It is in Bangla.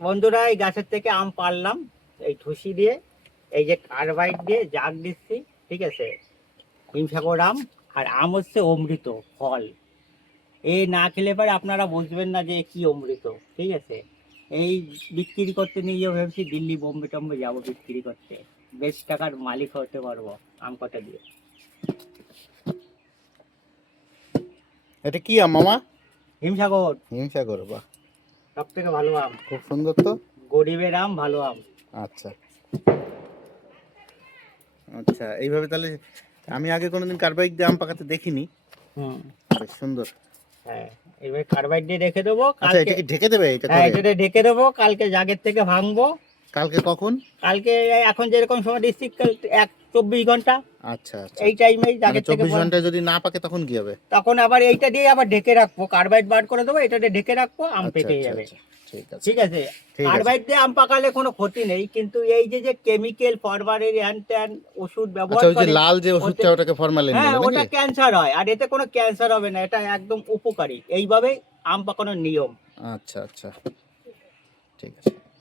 বন্ধুরা এই গাছের থেকে আম পারলাম এই ঠুসি দিয়ে, এই যে কার্বাইড দিয়ে জাগ দিচ্ছি, ঠিক আছে। হিমসাগর আম, আর আম হচ্ছে অমৃত ফল। এই না খেলে পরে আপনারা বুঝবেন না যে কি অমৃত, ঠিক আছে। এই বিক্রি করতে নিয়ে যাবো ভেবেছি, দিল্লি বোম্বে টম্বে যাবো বিক্রি করতে, বেশ টাকার মালিক হতে পারবো আম কটা দিয়ে। এটা কি আম মামা? হিমসাগর। হিমসাগর, বাহ, সব থেকে ভালো আম, খুব সুন্দর তো। গরিবের আম, ভালো আম। আচ্ছা আচ্ছা, এইভাবে তাহলে আমি আগে কোনোদিন কার্বাইড দিয়ে আম পাকাতে দেখিনি। হুম, বেশ সুন্দর। হ্যাঁ, এবার কার্বাইড দিয়ে রেখে দেবো আচ্ছা, কালকে। এটা কি ঢেকে দেবে এটা হ্যাঁ, করে? এটাতে ঢেকে দেবো, কালকে জাগের থেকে ভাঙবো। কালকে কখন? কালকে এখন যেরকম সময় দিচ্ছি, 24 ঘন্টা আচ্ছা আচ্ছা, এই টাইমেই মানে জাগের থেকে 24 ঘন্টায় যদি না পাকে তখন কি হবে? তখন আবার এইটা দিয়ে আবার ঢেকে রাখবো, কার্বাইড বার করে দেবো, এটা দিয়ে ঢেকে রাখবো, আম আচ্ছা পেকে আচ্ছা যাবে। আচ্ছা, ঠিক আছে ঠিক আছে। ঠিক আছে। কার্বাইড দিয়ে আম পাকালে কোনো ক্ষতি নেই, কিন্তু এই যে যে কেমিক্যাল ফরমালিন হ্যান ত্যান ওষুধ ব্যবহার আচ্ছা, ওই যে করে, লাল যে ওতে ওষুধটা ওটাকে ফরমালিন হ্যাঁ বলে ওটা নাকি? ক্যান্সার হয়, আর এতে কোনো ক্যান্সার হবে না, এটা একদম উপকারী। এইভাবেই আম পাকানোর নিয়ম। আচ্ছা আচ্ছা, ঠিক আছে।